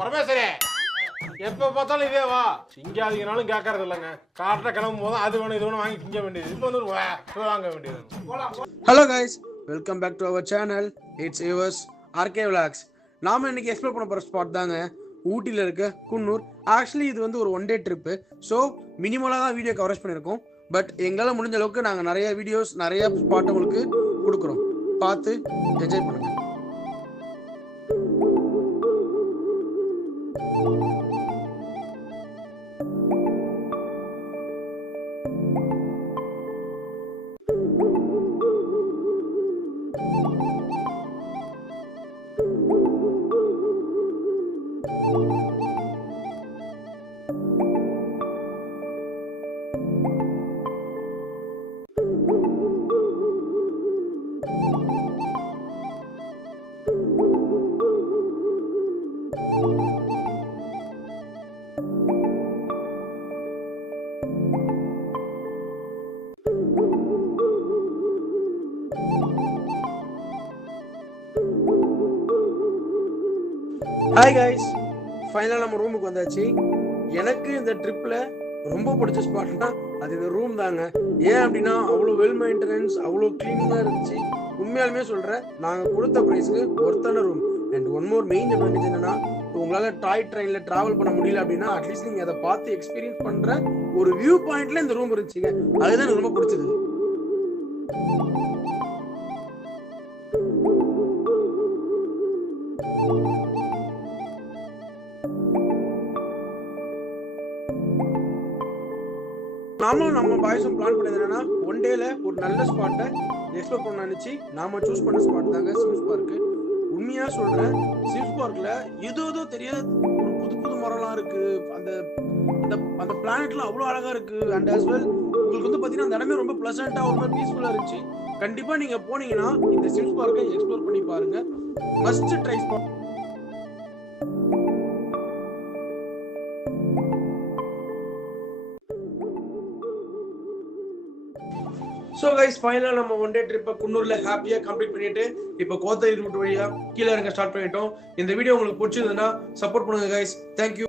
பரமேஸ்வரே எப்ப பார்த்தாலும் இதே வா திங்காதீங்கனாலும் கேட்கறது இல்லைங்க காட்டுற கிளம்பும் போதும் அது வேணும் இது வேணும் வாங்கி திங்க வேண்டியது இப்போ வந்து வாங்க வேண்டியது. Hello guys, welcome back to our channel. It's yours RK vlogs. நாம இன்னைக்கு எக்ஸ்ப்ளோர் பண்ண போகிற ஸ்பாட் தாங்க ஊட்டியில் இருக்க குன்னூர். ஆக்சுவலி இது வந்து ஒரு 1 டே ட்ரிப்பு. ஸோ மினிமலாக தான் வீடியோ கவரேஜ் பண்ணியிருக்கோம். பட் எங்களால் முடிஞ்ச அளவுக்கு நாங்கள் நிறைய வீடியோஸ் நிறைய ஸ்பாட் உங்களுக்கு கொடுக்குறோம். பார்த்து என்ஜாய் பண்ணுங்க. ஹாய் கைஸ், ஃபைனலாக நம்ம ரூமுக்கு வந்தாச்சு. எனக்கு இந்த ட்ரிப்பில் ரொம்ப பிடிச்ச ஸ்பாட்னா அது இந்த ரூம் தாங்க. ஏன் அப்படின்னா அவ்வளோ வெல் மெயின்டெனன்ஸ், அவ்வளோ க்ளீனிங்காக இருந்துச்சு. உண்மையாலுமே சொல்கிறேன், நாங்கள் கொடுத்த ப்ரைஸுக்கு ஒர்த்தான room. And one more main advantage என்னன்னா, உங்களால் டாய் ட்ரெயினில் ட்ராவல் பண்ண முடியல அப்படின்னா அட்லீஸ்ட் நீங்கள் அதை பார்த்து எக்ஸ்பீரியன்ஸ் பண்ணுற ஒரு வியூ பாயிண்ட்ல இந்த ரூம் இருந்துச்சுங்க. அதுதான் எனக்கு ரொம்ப பிடிச்சது. நாமளும் நம்ம பாய்ஸும் பிளான் பண்ணது என்னன்னா, 1 டேல ஒரு நல்ல ஸ்பாட்டை எக்ஸ்ப்ளோர் பண்ண நினைச்சு நாம சூஸ் பண்ண ஸ்பாட் தாங்க சிம்ஸ் பார்க்கு. உண்மையா சொல்றேன், சிம்ஸ் பார்க்ல ஏதோ தெரியாத ஒரு புது புது மரம்லாம் இருக்கு. அந்த அந்த அந்த பிளானட்லாம் அவ்வளோ அழகா இருக்கு. அண்ட் ஆஸ் வெல் உங்களுக்கு வந்து பார்த்தீங்கன்னா அந்த இடமே ரொம்ப ப்ளசண்டா ஒரு மாதிரி பீஸ்ஃபுல்லா இருந்துச்சு. கண்டிப்பா நீங்க போனீங்கன்னா இந்த சிம்ஸ் பார்க்கை எக்ஸ்ப்ளோர் பண்ணி பாருங்க. Must try spot. So guys, ஃபைனலாக நம்ம 1 டே ட்ரிப்பை குன்னூரில் ஹாப்பியாக கம்ப்ளீட் பண்ணிட்டு இப்போ கோத்தகிரி ரூட் வழியாக கீழே இறங்க ஸ்டார்ட் பண்ணிட்டோம். இந்த வீடியோ உங்களுக்கு பிடிச்சிருந்ததுன்னா சப்போர்ட் பண்ணுங்க கைஸ். தேங்க்யூ.